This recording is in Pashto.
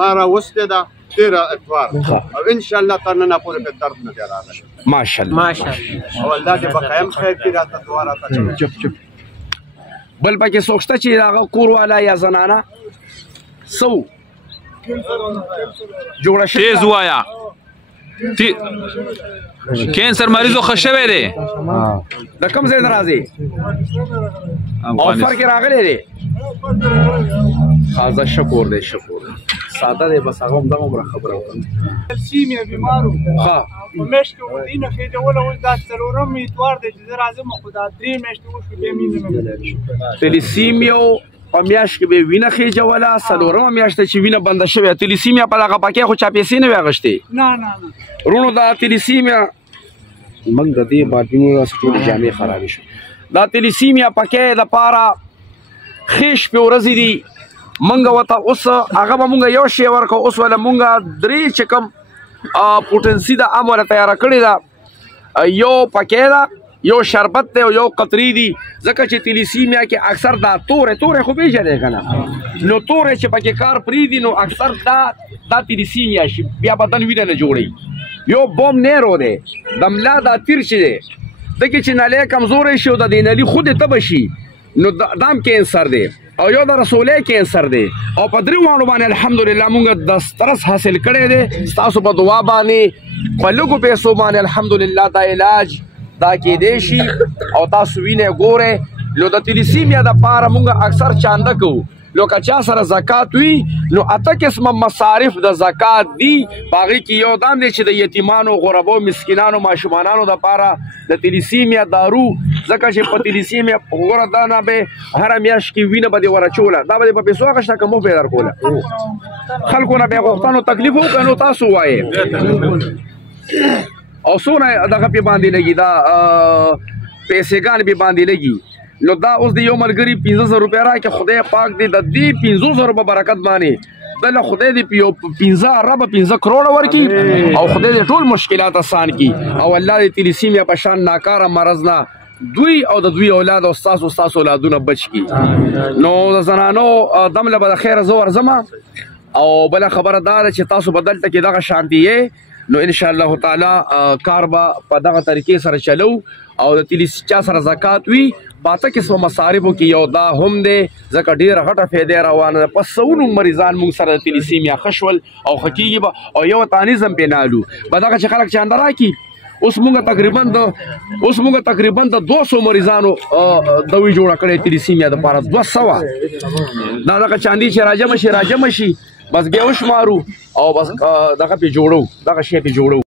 ما راوستې ده ډېره اتوار او انشاءالله تر ننه پورې مې درد نه دی راغلی. ماشاءالله او الله دې بقایم خیر کړي راته دعا راته چپ بل پکې څوک شته چې هغه کور والا یا زنانه سو جوړه شوې تیز وایا کینسر مریضو ښه شوی دی د کوم ځای نه راځي آفر کې راغلی دی خازه شکر دی ساده دی بس هغه همدغه عمره خبره وکړه سیمې بیمار وو ښه په میاشت کې ودینه خېجوله اوس دا څلورم اتوار دی چې زه راځم خو دا 3 میاشتې وشوې بیا مینه نه تلیسیمیا په میاشت کې به وینه خېجوله څلورمه میاشت چې وینه بنده شوې تلیسیمیا په دغه پکې خو چا پیسې نه وې اخیستې نه وروڼو دا تلیسیمیا موږ د دې باطنونو داسې ټولې جامې خرابې شو دا تلیسیمیا پکې دپاره خېش پې ورځې دي موږ ورته اوس هغه به موږ یو شی ورکړو اوس وله موږ درې چې کوم پوټنسي ده هم وله تیاره کړې ده یو پکې ده یو شربت دی او یو قطرې دي ځکه چې تلیسیمیا کې اکثر دا تورې خو پېژنې که نه نو تورې چې پکې کار پرېږدي نو اکثر دا تلیسیمیا شي بیا بدن وینه نه جوړوي یو بوم نیرو دی د ملا دا تیر چې دی دکې چې نلی کمزوری شي او د دې نلي خود یې تبه شي نو دام کینسر دی او یو د رسولی کینسر دی او په درې واړو باندې الحمدلله مونږ دسترس حاصل کړی دی ستاسو په دعا باندې په لږو پیسو باندې الحمدلله دا علاج دا کېدی شي او تاسو وینئ ګورئ نو د تلیسیمیا دپاره مونږ اکثر چانده کوو نو که چا سره زکات وي نو 8 قسمه مصارف د زکات دي په هغې کې یو دا دی چې د یتیمانو غربو مسکینانو ماشومانانو دپاره د تلیسیمیا دارو ځکه چې په تلیسیمیا غوره دا نه به هره میاشت کې وینه به دې ورچوله دا به دې په پیسو اخیسته که مفت به یې درکوله خلکو نه بیا غوښتنو تکلیف وکړه نو تاسو وایې او څونه دغه پې باندې لګي دا پیسېګان پې باندې لګي نو دا اوس د یو ملګري 1500 روپۍ راکړي خدای پاک دې د دې 500 روپۍ برکت باندې دله خدای دې 15 اربه 15 کروړه ورکړي او خدای دې ټول مشکلات آسان کړي او الله دې تلیسیمیا په شان ناکاره مرض نه دوی او د دوی اولاد او ستاسو اولادونه بچ کړي نو د زنانو دم له به د خیره زه ورځم او بله خبره دا ده چې تاسو به دلته کې دغه شانتي یې نو انشاءالله تعالی کار به په دغه طریقې سره چلو او د چا سره زکات وي په 8 قسمه مصارفو کې یو دا هم دی ځکه ډېره غټه فایده روانه ده په سونو مریضان موږ سره د تلیسیمیا ښه شول او ښه کېږي به او یو تانیزم پې نالو به دغه چې خلک چانده راکړي اوس موږ تقریبا د 200 مریضانو دوی جوړه کړې تلیسیمیا دپاره 200 دا دغه چاندي چې راجمه شي بس بیا وشمارو او بس دغه پې جوړو دغه شی پې جوړو